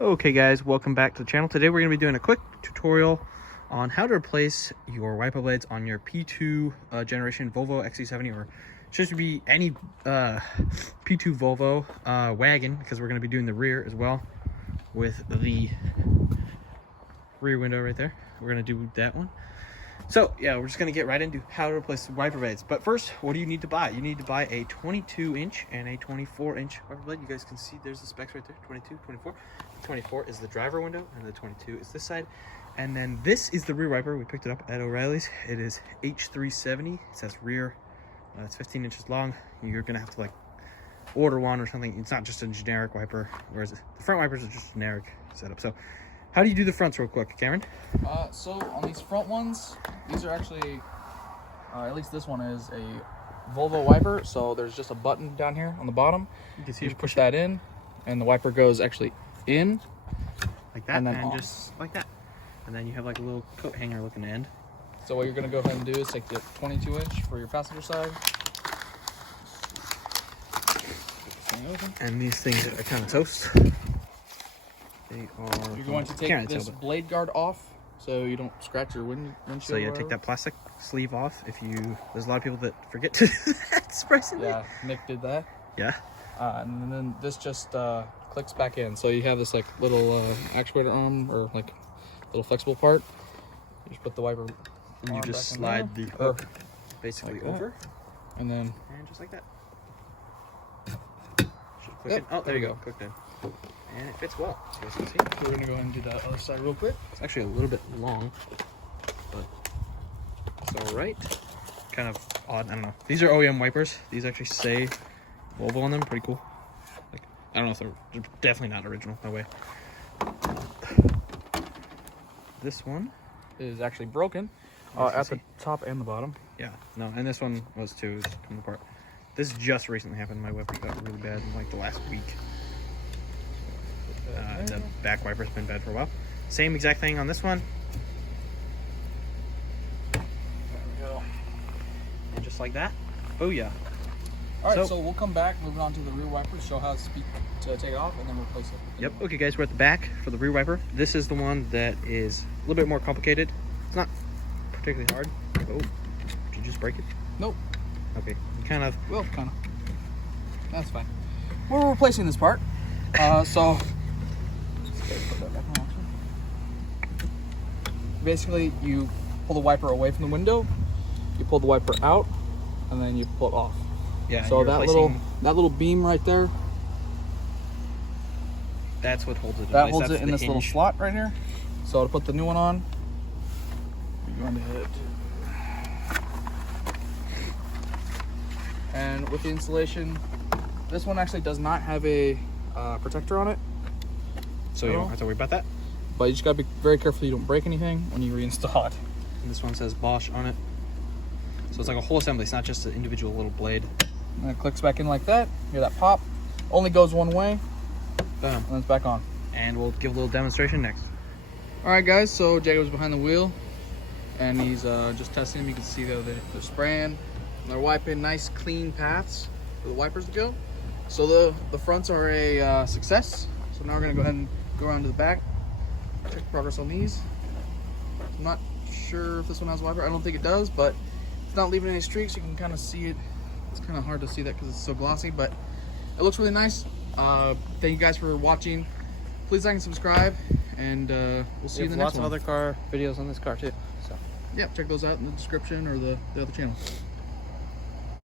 Okay guys, welcome back to the channel. Today we're going to be doing a quick tutorial on how to replace your wiper blades on your P2 generation Volvo XC70, or should be any P2 Volvo wagon, because we're going to be doing the rear as well with the rear window right there. We're going to do that one. So yeah, we're just going to get right into how to replace the wiper blades. But first, what do you need to buy? You need to buy a 22-inch and a 24-inch wiper blade. You guys can see there's the specs right there, 22, 24. The 24 is the driver window, and the 22 is this side. And then this is the rear wiper. We picked it up at O'Reilly's. It is H370. It says rear. It's 15 inches long. You're going to have to like order one or something. It's not just a generic wiper, whereas the front wipers are just generic setup. So how do you do the fronts real quick, Cameron? So on these front ones, these are actually, at least this one is a Volvo wiper. So there's just a button down here on the bottom. You can see you push that in, and the wiper goes actually in. Like that, and then just like that. And then you have like a little coat hanger looking end. So what you're gonna go ahead and do is take the 22-inch for your passenger side. And these things are kind of toast. They are. You're going to take this blade guard off so you don't scratch your windshield. So yeah, take that plastic sleeve off. There's a lot of people that forget to do that, surprisingly. Yeah, Nick did that. Yeah. And then this just clicks back in. So you have this like little actuator arm, or like little flexible part. You just put the wiper. And you just slide the hook basically like over, and then just like that. Yep. Oh, there you go. Clicked in. And it fits well. So you guys can see. We're gonna go ahead and do that other side real quick. It's actually a little bit long, but it's all right. Kind of odd. I don't know. These are OEM wipers. These actually say Volvo on them. Pretty cool. Like, I don't know if they're definitely not original. No way. This one is actually broken at the top and the bottom. Yeah. No, and this one was too. It's coming apart. This just recently happened. My wiper got really bad in like the last week. The back wiper's been bad for a while. Same exact thing on this one. There we go. And just like that. Oh yeah. All right, so we'll come back, moving on to the rear wiper to show how to take it off and then replace it. Yep. Okay, guys, we're at the back for the rear wiper. This is the one that is a little bit more complicated. It's not particularly hard. Oh, did you just break it? Nope. Okay. You kind of. Well, kind of. That's fine. We're replacing this part. So put that back on. Basically, you pull the wiper away from the window, you pull the wiper out, and then you pull it off. Yeah. So that little beam right there, that's what holds it in place. that holds it in this little slot right here. So to put the new one on, you're going to hit it. And with the installation, this one actually does not have a protector on it. So you don't have to worry about that. But you just gotta be very careful you don't break anything when you reinstall it. And this one says Bosch on it. So it's like a whole assembly. It's not just an individual little blade. And it clicks back in like that. Hear that pop. Only goes one way. Boom. And then it's back on. And we'll give a little demonstration next. Alright guys, so Jacob's behind the wheel. And he's just testing them. You can see they're spraying. And they're wiping nice clean paths for the wipers to go. So the fronts are a success. So now we're gonna go ahead and go around to the back. Check the progress on these. I'm not sure if this one has a wiper. I don't think it does, but it's not leaving any streaks. You can kind of see it. It's kind of hard to see that because it's so glossy, but it looks really nice. Thank you guys for watching. Please like and subscribe, and we'll see you in the next one. Lots of other car videos on this car too. So yeah, check those out in the description or the other channel.